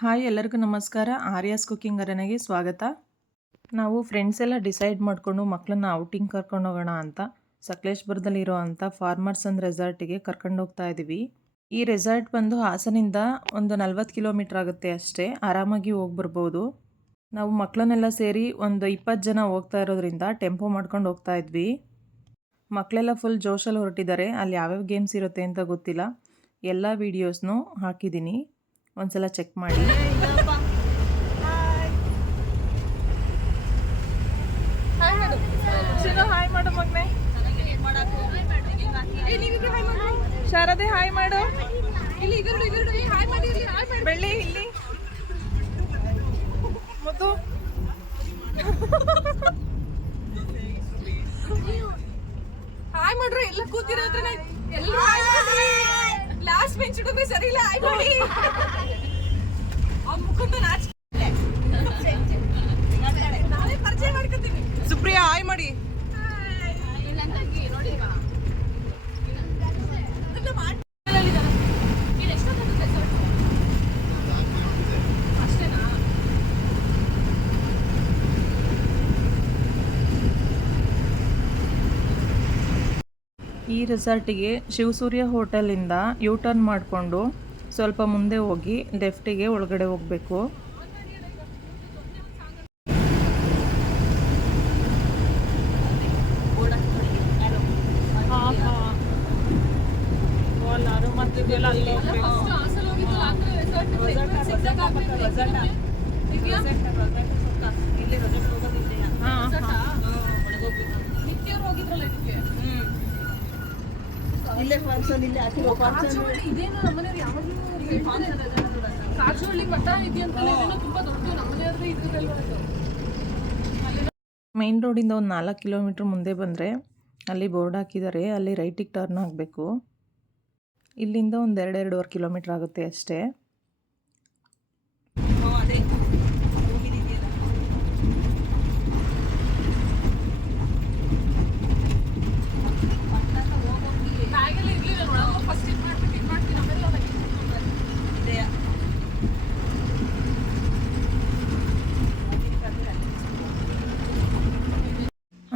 Hi ಎಲ್ಲರಿಗೂ ನಮಸ್ಕಾರ. Aryas cooking ಅರೇನೆಗೆ ಸ್ವಾಗತ. ನಾವು ಫ್ರೆಂಡ್ಸ್ ಎಲ್ಲ ಡಿಸೈಡ್ ಮಾಡಿಕೊಂಡು ಮಕ್ಕಳನ್ನ ಔಟಿಂಗ್ ಕರ್ಕೊಂಡು ಹೋಗೋಣ ಅಂತ ಸಕಲೇಶಪುರದಲ್ಲಿರೋ ಅಂಥ ಫಾರ್ಮರ್ಸ್ ಅಂಡ್ ರೆಸಾರ್ಟಿಗೆ ಕರ್ಕೊಂಡು ಹೋಗ್ತಾ ಇದ್ದೀವಿ. ಈ ರೆಸಾರ್ಟ್ ಬಂದು ಹಾಸನಿಂದ ಒಂದು 40 ಕಿಲೋಮೀಟರ್ ಆಗುತ್ತೆ ಅಷ್ಟೇ. ಆರಾಮಾಗಿ ಹೋಗಿ ಬರ್ಬೋದು. ನಾವು ಮಕ್ಕಳನ್ನೆಲ್ಲ ಸೇರಿ ಒಂದು 20 ಜನ ಹೋಗ್ತಾ ಇರೋದ್ರಿಂದ ಟೆಂಪೋ ಮಾಡ್ಕೊಂಡು ಹೋಗ್ತಾ ಇದ್ವಿ. ಮಕ್ಕಳೆಲ್ಲ ಫುಲ್ ಜೋಶಲ್ಲಿ ಹೊರಟಿದ್ದಾರೆ. ಅಲ್ಲಿ ಯಾವ್ಯಾವ ಗೇಮ್ಸ್ ಇರುತ್ತೆ ಅಂತ ಗೊತ್ತಿಲ್ಲ. ಎಲ್ಲ ವೀಡಿಯೋಸ್ನೂ ಹಾಕಿದ್ದೀನಿ, ಒಂದ್ಸಲ ಚೆಕ್ ಮಾಡಿ. ಹಾಯ್ ಮಾಡು ಮಗನೆ. ಶಾರದೆ ಹಾಯ್ ಮಾಡು. ಬೆಳ್ಳಿ ಇಲ್ಲಿ ಮುದ್ದು ಹಾಯ್ ಮಾಡ್ರಿ. ಎಲ್ಲ ಕೂತಿರೋದ್ರೆ ಎಲ್ಲ ಲಾಸ್ಟ್ ಬೆಂಚ್ ಹುಡುಗ್ರಿ ಸರಿ ಇಲ್ಲ. ಹಾಯ್ ಮಾಡಿ ಮುಖಂಡು ನಾಚಿ ನಾವೇ ಪರಿಚಯ ಮಾಡ್ಕೊತೀವಿ. ಸುಪ್ರಿಯಾ ಹಾಯ್ ಮಾಡಿ. ಈ ರೆಸಾರ್ಟಿಗೆ ಶಿವಸೂರ್ಯ ಹೋಟೆಲಿಂದ ಯೂ ಟರ್ನ್ ಮಾಡಿಕೊಂಡು ಸ್ವಲ್ಪ ಮುಂದೆ ಹೋಗಿ ಲೆಫ್ಟಿಗೆ ಒಳಗಡೆ ಹೋಗಬೇಕು. ಮೈನ್ ರೋಡಿಂದ ಒಂದು 4 ಕಿಲೋಮೀಟ್ರ್ ಮುಂದೆ ಬಂದರೆ ಅಲ್ಲಿ ಬೋರ್ಡ್ ಹಾಕಿದ್ದಾರೆ. ಅಲ್ಲಿ ರೈಟಿಗೆ ಟರ್ನ್ ಆಗಬೇಕು. ಇಲ್ಲಿಂದ ಒಂದು 2-2.5 ಕಿಲೋಮೀಟ್ರ್ ಆಗುತ್ತೆ ಅಷ್ಟೇ.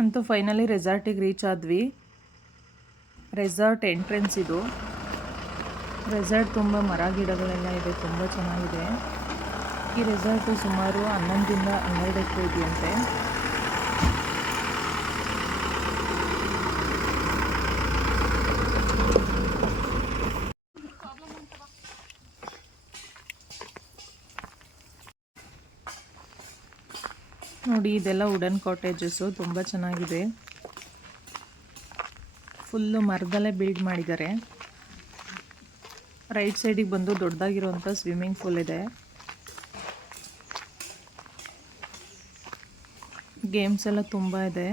ಅಂತೂ ಫೈನಲಿ ರೆಸಾರ್ಟಿಗೆ ರೀಚ್ ಆದ್ವಿ. ರೆಸಾರ್ಟ್ ಎಂಟ್ರೆನ್ಸ್ ಇದು. ರೆಸಾರ್ಟ್ ತುಂಬ ಮರ ಗಿಡಗಳೆಲ್ಲ ಇದೆ, ತುಂಬ ಚೆನ್ನಾಗಿದೆ. ಈ ರೆಸಾರ್ಟು ಸುಮಾರು 11ರಿಂದ 12 ಎಕರೆ ಇದೆಯಂತೆ. ನೋಡಿ, ಇದೆಲ್ಲ ವುಡನ್ ಕಾಟೇಜಸ್ಸು, ತುಂಬ ಚೆನ್ನಾಗಿದೆ. ಫುಲ್ಲು ಮರದಲ್ಲೇ ಬಿಲ್ಡ್ ಮಾಡಿದ್ದಾರೆ. ರೈಟ್ ಸೈಡಿಗೆ ಬಂದು ದೊಡ್ಡದಾಗಿರುವಂಥ ಸ್ವಿಮ್ಮಿಂಗ್ ಪೂಲ್ ಇದೆ. ಗೇಮ್ಸ್ ಎಲ್ಲ ತುಂಬ ಇದೆ.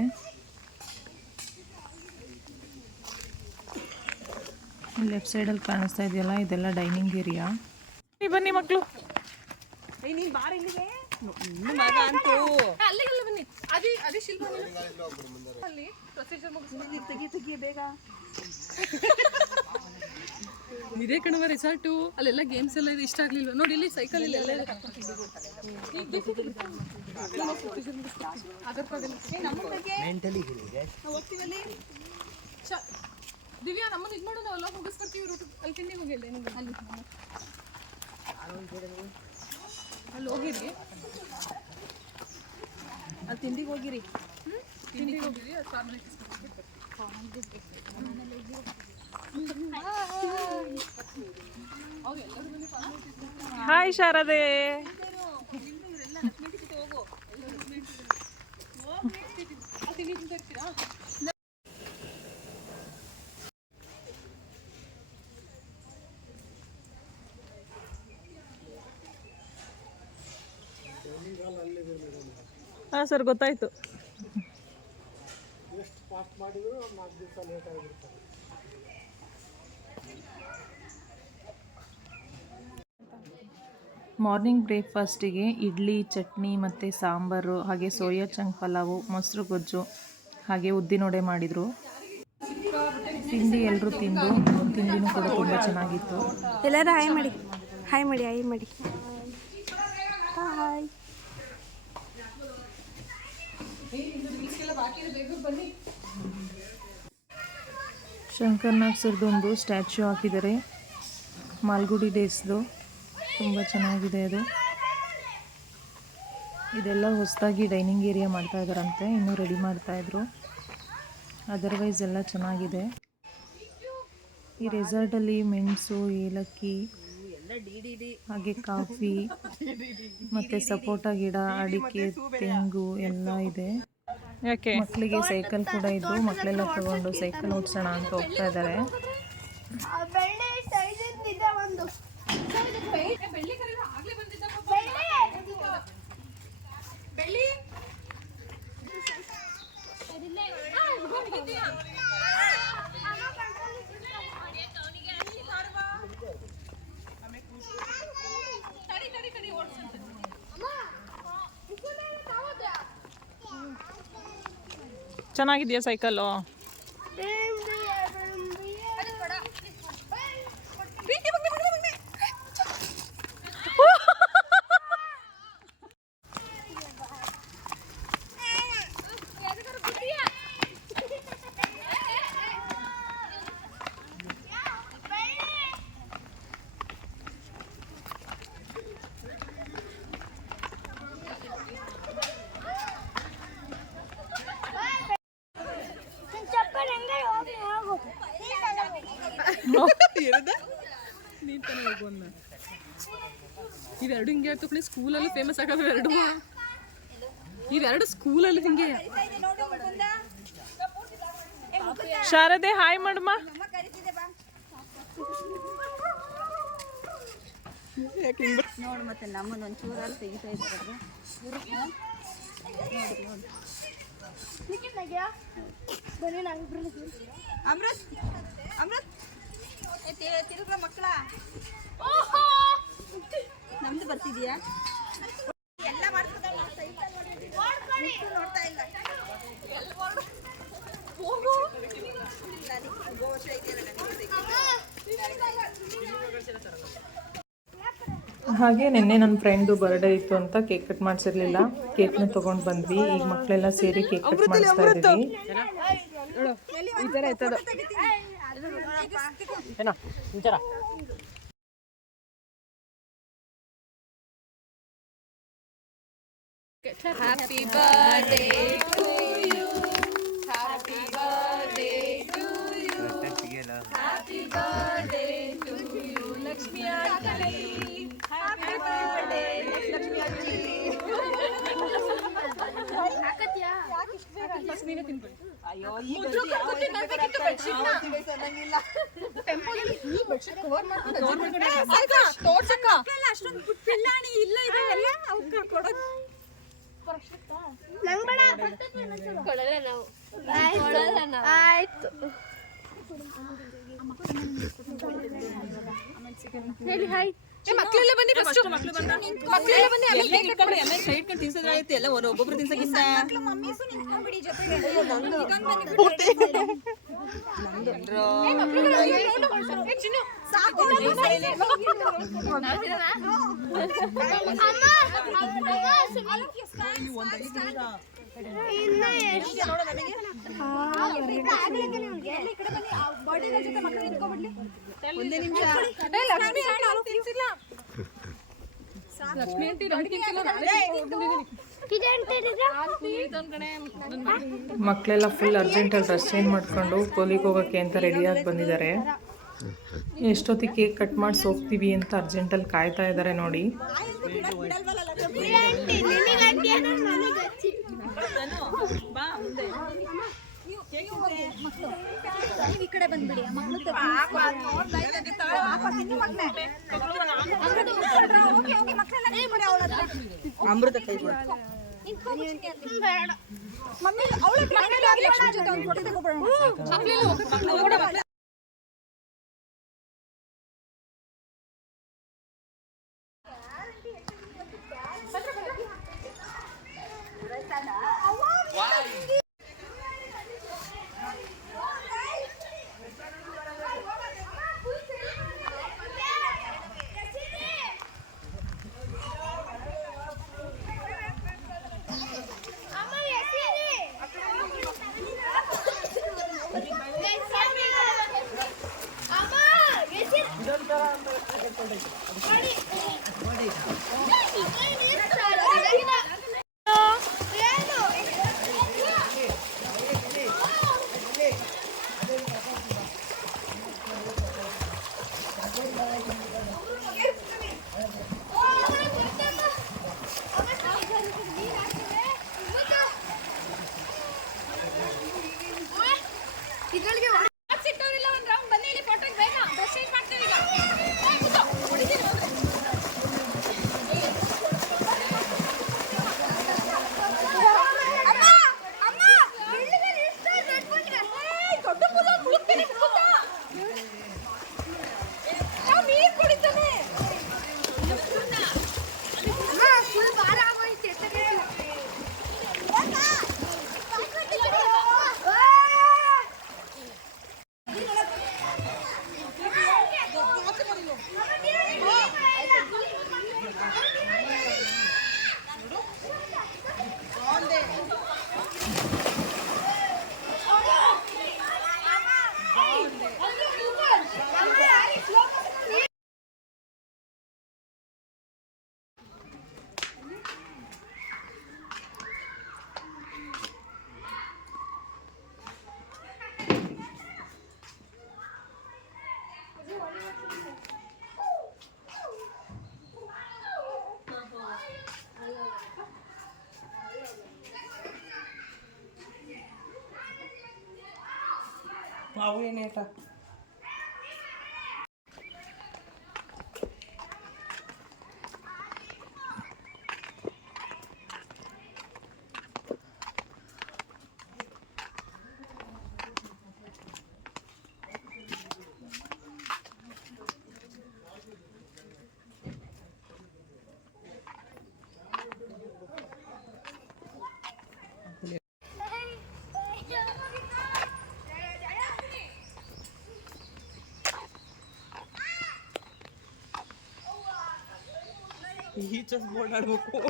ಲೆಫ್ಟ್ ಸೈಡಲ್ಲಿ ಕಾಣಿಸ್ತಾ ಇದೆಯಲ್ಲ, ಇದೆಲ್ಲ ಡೈನಿಂಗ್ ಏರಿಯಾ. ಬನ್ನಿ ಮಕ್ಕಳು. ಇದೇ ಕಣವ ರೆಸಾರ್ಟು. ಅಲ್ಲೆಲ್ಲ ಗೇಮ್ಸ್ ಎಲ್ಲ ಇದೆ. ಇಷ್ಟ ಆಗ್ಲಿಲ್ವ? ನೋಡಿ ಇಲ್ಲಿ ಸೈಕಲ್ ಇಲ್ಲ ಎಲ್ಲ ದಿವ್ಯಾ ನಮ್ಮನ್ನು ಇದು ಮಾಡು. ನಾವೆಲ್ಲ ಮುಗಿಸ್ಕೊಡ್ತೀವಿ. ಅಲ್ಲಿ ತಿಂಡಿಗೆ ಹೋಗಿಲ್ಲ ಅಲ್ಲಿ ಹೋಗಿರಿ. ಅಲ್ಲಿ ತಿಂಡಿಗೆ ಹೋಗಿರಿ. ತಿಂಡಿಗೆ ಹೋಗಿರಿ. ಹಾಯ್ ಶಾರದೆ. ಹಾಂ ಸರ್, ಗೊತ್ತಾಯ್ತು. ಮಾರ್ನಿಂಗ್ ಬ್ರೇಕ್ಫಾಸ್ಟಿಗೆ ಇಡ್ಲಿ, ಚಟ್ನಿ ಮತ್ತು ಸಾಂಬಾರು, ಹಾಗೆ ಸೋಯಾ ಚಂಕ್ ಪಲಾವು, ಮೊಸರು ಗೊಜ್ಜು, ಹಾಗೆ ಉದ್ದಿನೊಡೆ ಮಾಡಿದರು. ತಿಂಡಿ ಎಲ್ಲರೂ ತಿಂಡಿನೂ ಕೂಡ ತುಂಬ ಚೆನ್ನಾಗಿತ್ತು. ಎಲ್ಲರೂ ಹಾಯ್ ಮಾಡಿ, ಹಾಯ್ ಮಾಡಿ, ಹಾಯ್ ಮಾಡಿ. ಹಾಯ್. ಶಂಕರ್ನಾಗ್ ಸರ್ದೊಂದು ಸ್ಟ್ಯಾಚ್ಯೂ ಹಾಕಿದ್ದಾರೆ, ಮಾಲ್ಗುಡಿ ಡೇಸ್ದು. ತುಂಬ ಚೆನ್ನಾಗಿದೆ ಅದು. ಇದೆಲ್ಲ ಹೊಸದಾಗಿ ಡೈನಿಂಗ್ ಏರಿಯಾ ಮಾಡ್ತಾ ಇದ್ದಾರಂತೆ, ಇನ್ನೂ ರೆಡಿ ಮಾಡ್ತಾಯಿದ್ರು. ಅದರ್ವೈಸ್ ಎಲ್ಲ ಚೆನ್ನಾಗಿದೆ. ಈ ರೆಸಾರ್ಟಲ್ಲಿ ಮೆಣಸು, ಏಲಕ್ಕಿ, ಹಾಗೆ ಕಾಫಿ ಮತ್ತು ಸಪೋಟ ಗಿಡ, ಅಡಿಕೆ, ತೆಂಗು ಎಲ್ಲ ಇದೆ. ಮಕ್ಕಳಿಗೆ ಸೈಕಲ್ ಕೂಡ ಇದ್ದು ಮಕ್ಕಳೆಲ್ಲ ತಗೊಂಡು ಸೈಕಲ್ ಓಡಿಸೋಣ ಅಂತ ಹೋಗ್ತಾ ಇದ್ದಾರೆ. ಚೆನ್ನಾಗಿದೆಯಾ ಸೈಕಲ್ಲು? ಇವೆರಡು ಹಿಂಗೆ ಆಯ್ತು ಸ್ಕೂಲಲ್ಲಿ ಫೇಮಸ್ ಆಗೋದು ಇವೆರಡು ಸ್ಕೂಲಲ್ಲಿ ಹಿಂಗೆ. ಶಾರದೆ ಹಾಯ್ ಮಾಡಮ್ಮ. ನೋಡು ಮತ್ತೆ ನಮ್ಮನ್ನ ಒಂಚೂರಲ್ಲಿ ತೆಗಿತಾ ಇದ್ದಾರೆ. ಅಮೃತ್ ಅಮೃತ್ ತಿರುಗ್ರ ಮಕ್ಕಳ ನಮ್ದು ಬರ್ತಿದ್ಯಾ? ಎಲ್ಲ ಮಾಡ್ತಾ ನೋಡ್ತಾ ಇಲ್ಲ. ಹಾಗೆ ನಿನ್ನೆ ನನ್ನ ಫ್ರೆಂಡು ಬರ್ಡೇ ಇತ್ತು ಅಂತ ಕೇಕ್ ಕಟ್ ಮಾಡಿಸಿರ್ಲಿಲ್ಲ. ಕೇಕ್ನ ತೊಗೊಂಡು ಬಂದ್ವಿ. ಈಗ ಮಕ್ಕಳೆಲ್ಲ ಸೇರಿ ಕೇಕ್ ಕಟ್ ಮಾಡಿಸ್ತಾ ಇದ್ದೀವಿ. Happy birthday to you. Happy birthday to you. Happy birthday to you. Lakshmi Aunty. Happy birthday Lakshmi Aunty. First ನೀನೇ ತಿನ್ಕೊಳ್ಳಿ. ಅಯ್ಯೋ ಮುದ್ರು ಕರ್ಕೊಂಡೆ ನಡ್ಬೇಕಿತ್ತು ಬೆಡ್ಶೀಟ್ ನ. ಟೆಂಪಲ್ ಅಲ್ಲಿ ಈ ಬೆಡ್ಶೀಟ್ ಕವರ್ ಮಾಡ್ಕೊಂಡು ತೋರ್ಸಕ್ಕ ಅಷ್ಟೊಂದು ಪಿಲ್ಲಾಣಿ ಇಲ್ಲ ಇದೆ ಎಲ್ಲ ಅವಕ್ಕೆ ಕೊಡೋದು. ಆಯ್ತು ಹೇಳಿ ಹಾಯ್. ಮಕ್ಕಳೆಲ್ಲ ಬನ್ನಿ, ಫಸ್ಟ್ ಮಕ್ಕಳೆಲ್ಲ ಬನ್ನಿ, ಆಮೇಲೆ ಕೇಕ್ ಕಟ್ ಮಾಡಿ. ಎಲ್ಲ ಸೈಡ್ ಕೊಂಡು ತಿನ್ಸಿದ್ರಾಯ್ತು, ಎಲ್ಲ ಒಬ್ಬೊಬ್ರು ತಿನ್ಸಕ್ಕಿಂತ ಒಂದೇ ನಿಮಿಷ. ಲಕ್ಷ್ಮಿ ಆಂಟಿ ಮಕ್ಕಳೆಲ್ಲ ಫುಲ್ ಅರ್ಜೆಂಟಲ್ಲಿ ಡ್ರೆಸ್ ಚೇಂಜ್ ಮಾಡಿಕೊಂಡು ಸ್ಕೂಲಿಗೆ ಹೋಗೋಕ್ಕೆ ಅಂತ ರೆಡಿಯಾಗಿ ಬಂದಿದ್ದಾರೆ. ಎಷ್ಟೊತ್ತಿಗೆ ಕೇಕ್ ಕಟ್ ಮಾಡಿಸಿ ಹೋಗ್ತೀವಿ ಅಂತ ಅರ್ಜೆಂಟಲ್ಲಿ ಕಾಯ್ತಾ ಇದ್ದಾರೆ ನೋಡಿ. ಈ ಕಡೆ ಬಂದ್ಬಿಡಿ ಮಕ್ಕಳು ಅಮೃತ ಕೈ ಕೊಡು. ಮಮ್ಮಿ ಅವಳ ಜೊತೆ ಒಂದು ಫೋಟೋ ತಗೋಬೋಣ. ಇದ್ರೊಳಗೆ ಸಿಟ್ಟೋರಿಲ್ಲ ಒಂದು ರೌಂಡ್ ಬನ್ನಿ ಇಲ್ಲಿ ಫೋಟೋಗೆ ಬೇಗ ಡ್ರೆಸ್ ಚೇಂಜ್ ಮಾಡ್ತೀವಿ ಈಗ ಹೊಡಿತೀನಿ ದೊಡ್ಡ ಕೂದಲು ಮುಳುಗ್ತೀನಿ ನೀರು ಕುಡಿತಾನೆ ಫುಲ್ ಭಾರ ಆಗೋಯ್ತು ಅವು ಏನಾಯ್ತಾ ಈ ಚೆಸ್ ಬೋರ್ಡ್ ಆಡ್ಬೇಕು.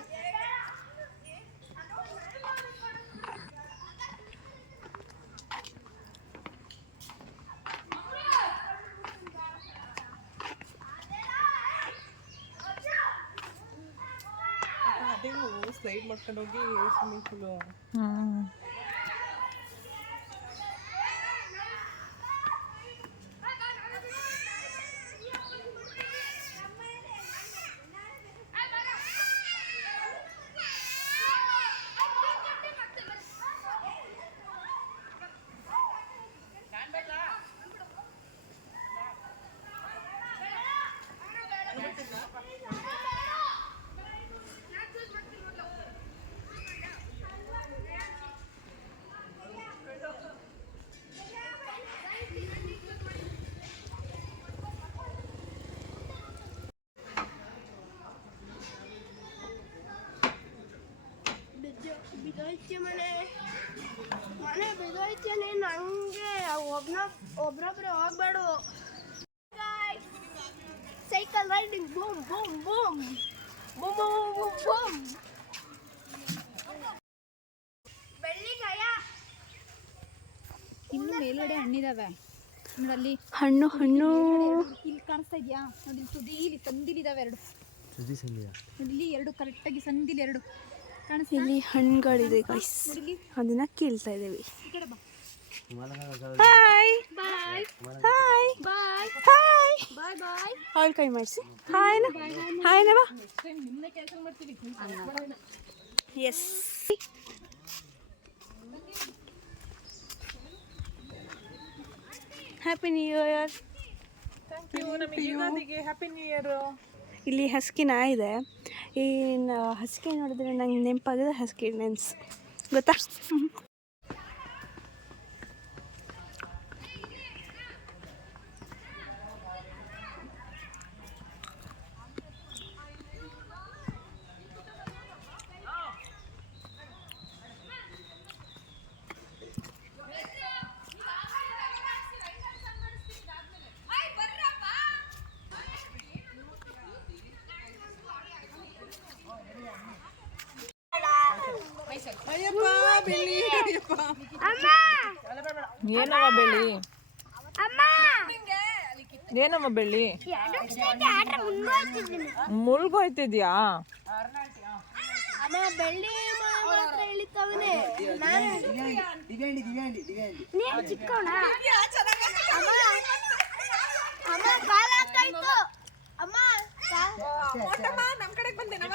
ಅದೇ ಸ್ಲೈಡ್ ಮಾಡ್ಕೊಂಡು ಹೋಗಿ ಸ್ವಿಮ್ಮಿಂಗ್ ಪೂಲು. ಬಿದ್ದೋಯ್ತು ಮನೆ ಬಿದ್ದೋಯ್ತೇನೆ ನಂಗೆ ಒಬ್ರೊಬ್ರೆ ಹೋಗ್ಬೇಡು cycle riding boom boom boom boom boom boom ಬೆಳ್ಳಿಗಾಯ ಇನ್ನು ಮೇಲ್ಗಡೆ ಹಣ್ಣಿದಾವೆ ನೋಡಲ್ಲಿ ಹಣ್ಣು ಇಲ್ಲಿ ಕಾಣಿಸ್ತಾ ಇದೆಯಾ ನೋಡಿ ತುದಿಲಿ ಸಂದಿಲಿದಾವೆ ಎರಡು ಇಲ್ಲಿ ಎರಡು ಕರೆಕ್ಟಾಗಿ ಸಂದಿಲಿ ಎರಡು ಇಲ್ಲಿ ಹಣ್ಣುಗಳಿದೆ ಗೈಸ್ ಅದನ್ನ ಕೇಳ್ತಾ ಇದ್ದೀವಿ. Bye hi hi bye hi bye bye ಅವ್ರ ಕೈ ಮಾಡಿಸಿ ಹಾಯ್ ಹಾಯ್ನವ yes happy new year. Happy new year. ಇಲ್ಲಿ ಹಸ್ಕಿ ನಾ ಇದೆ. ಈ ಹಸ್ಕಿ ನೋಡಿದ್ರೆ ನಂಗೆ ನೆನಪಾಗಿದೆ ಹಸ್ಕಿ ನೆನ್ಸ್ ಗೊತ್ತಾ. ಏನವ ಬೆಳಿ ಅಮ್ಮ ಏನಮ್ಮ ಬೆಳ್ಳಿ ಮುಳ್ಗೋಯ್ತಿದ್ಯಾ? ಬೆಳ್ಳಿ ಮಾತ್ರ ಎಳಿತಾವನೆ ನೀನ್ ಚಿಕ್ಕವಣ ಅಮ್ಮ ಕಾಲ ಆಗ್ತಾಯ್ತು ಅಮ್ಮ ನಮ್ ಕಡೆಗೆ ಬಂದೇನವ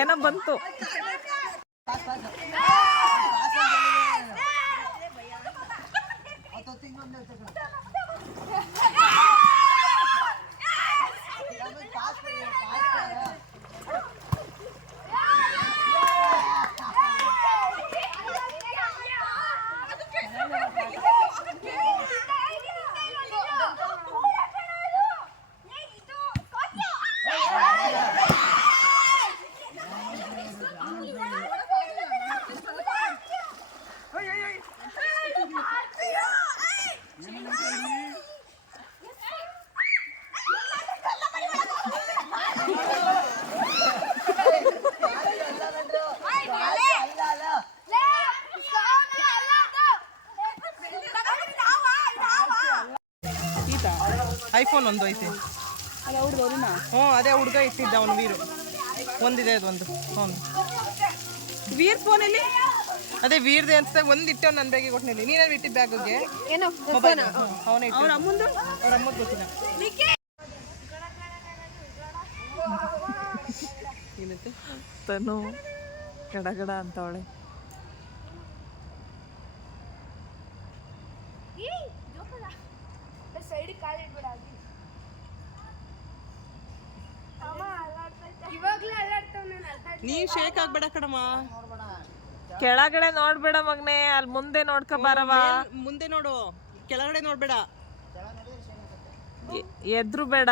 ಏನೋ ಬಂತು. ಐಫೋನ್ ಒಂದು ಐತೆ. ಹ್ಞೂ ಅದೇ ಹುಡುಗ ಇಟ್ಟಿದ್ದ ಅವನು ವೀರು. ಒಂದಿದೆ ಅದು ಒಂದು. ಹ್ಞೂ ವೀರ್ ಫೋನಲ್ಲಿ ಅದೇ ವೀರ್ದೆ ಅನ್ಸ್ತಾ ಒಂದು ಇಟ್ಟು ನನ್ನ ಬ್ಯಾಗಿಗೆ ಕೊಟ್ಟಿನಿ. ನೀನೇನು ಇಟ್ಟಿದ್ದ ಬ್ಯಾಗ್ಗೆ ಮೊಬೈಲ್ ಅವನೇ ಇಟ್ಟು. ಅವ್ರ ಅಮ್ಮಂದು ಗೊತ್ತಿಲ್ಲ. ಏನಂತೆ ತನು ಗಡಗಡ ಅಂತವಳೆ. ನೀವ್ ಶೇಕ್ ಆಗ್ಬೇಡ ಕಣಮ್ಮ. ಕೆಳಗಡೆ ನೋಡ್ಬೇಡ ಮಗ್ನೆ, ಅಲ್ಲಿ ಮುಂದೆ ನೋಡ್ಕೊ ಬಾರವ. ಮುಂದೆ ನೋಡು, ಕೆಳಗಡೆ ನೋಡ್ಬೇಡ. ಎದ್ರು ಬೇಡ.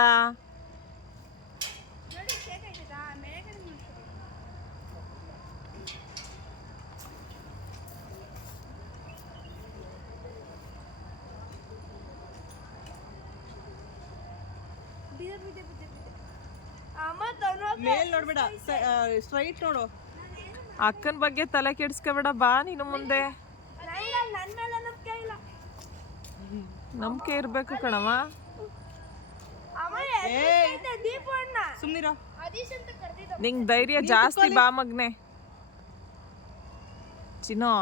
ಮೇಲ್ ನೋಡ್ಬೇಡ, ಸ್ಟ್ರೈಟ್ ನೋಡು. ಅಕ್ಕನ ಬಗ್ಗೆ ತಲೆ ಕೆಡಿಸ್ಕೋಬೇಡ, ಬಾ ನೀನು ಮುಂದೆ. ನಂಬಿಕೆ ಇರ್ಬೇಕು ಕಣವ. ಸುಮ್ನಿರ. ನಿಂಗ್ ಧೈರ್ಯ ಜಾಸ್ತಿ, ಬಾ ಮಗ್ನೆ. ಚಿನ್ನೋ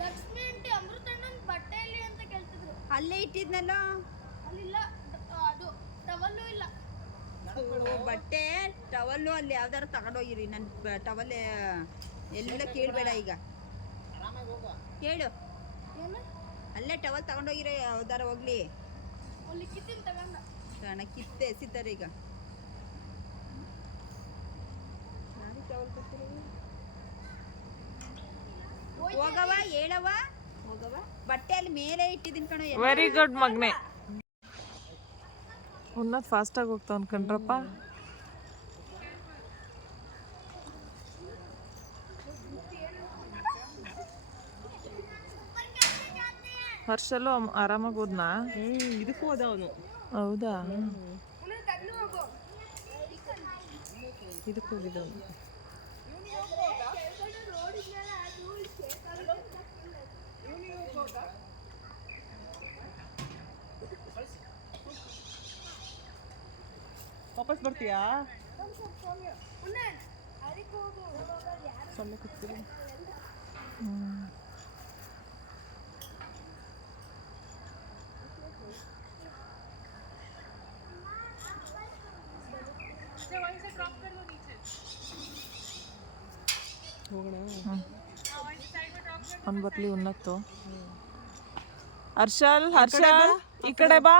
ಲಕ್ಷ್ಮಿ ಆಂಟಿ ಅಮೃತಣ್ಣನ್ ಬಟ್ಟೆಯಲ್ಲಿ ಅಂತ ಕೇಳ್ತಿದ್ರು. ಅಲ್ಲೇ ಇಟ್ಟಿದ್ನಲ್ಲ ಅಲ್ಲಿಲ್ಲ, ಅದು ಟವಲ್ಲು ಇಲ್ಲ. ಬಟ್ಟೆ ಟವಲ್ಲು ಅಲ್ಲಿ ಯಾವ್ದಾರು ತಗೊಂಡೋಗಿರಿ. ನನ್ನ ಟವಲ್ ಎಲ್ಲ ಕೇಳಬೇಡ ಈಗ, ಕೇಳು. ಅಲ್ಲೇ ಟವಲ್ ತಗೊಂಡೋಗಿರೋ ಯಾವ್ದಾರ ಹೋಗ್ಲಿ. ಅಲ್ಲಿ ಕಿತ್ತಿನ ತಗೊಂಡ ಕಣ ಕಿತ್ತೆ ಎಸಿತಾರೆ ಈಗ. ಹೋಗವ ಹೇಳವ, ಹೋಗವ. ಬಟ್ಟೆ ಅಲ್ಲಿ ಮೇಲೆ ಇಟ್ಟಿದ್ದೀನಿ ಕಣೋ. Very good ಮಗ್ನೆ. ಉನ್ನತ್ ಫಾಸ್ಟಾಗಿ ಹೋಗ್ತಾವ ಅನ್ಕೊಂಡ್ರಪ್ಪ. ಹರ್ಷಲ್ಲೂ ಆರಾಮಾಗಿ ಹೋದ್ನಾ? ಇದಕ್ಕೂ ಹೋದ ಅವನು. ಹೌದಾ? ಇದಕ್ಕೂ ಹೋಗಿದ್ದ ಅವನು. ವಾಪಸ್ ಬರ್ತೀಯಾ? ಸೊಳ್ಳೆ ಕೂಗ್ತಿದೆ. ಅವ್ನು ಬರ್ಲಿ ಉನ್ನತ್ತು. ಹರ್ಷಲ್ ಈ ಕಡೆ ಬಾ.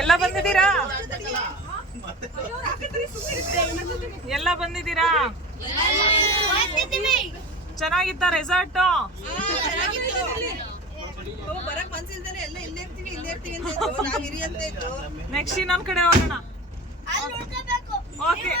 ಎಲ್ಲ ಬಂದಿದ್ದೀರಾ? ಎಲ್ಲ ಬಂದಿದ್ದೀರಾ? ಚೆನ್ನಾಗಿತ್ತ ರೆಸಾರ್ಟ್? ನೆಕ್ಸ್ಟ್ ಇನ್ನೊಂದ್ ಕಡೆ ಹೋಗೋಣ. ಓಕೆ.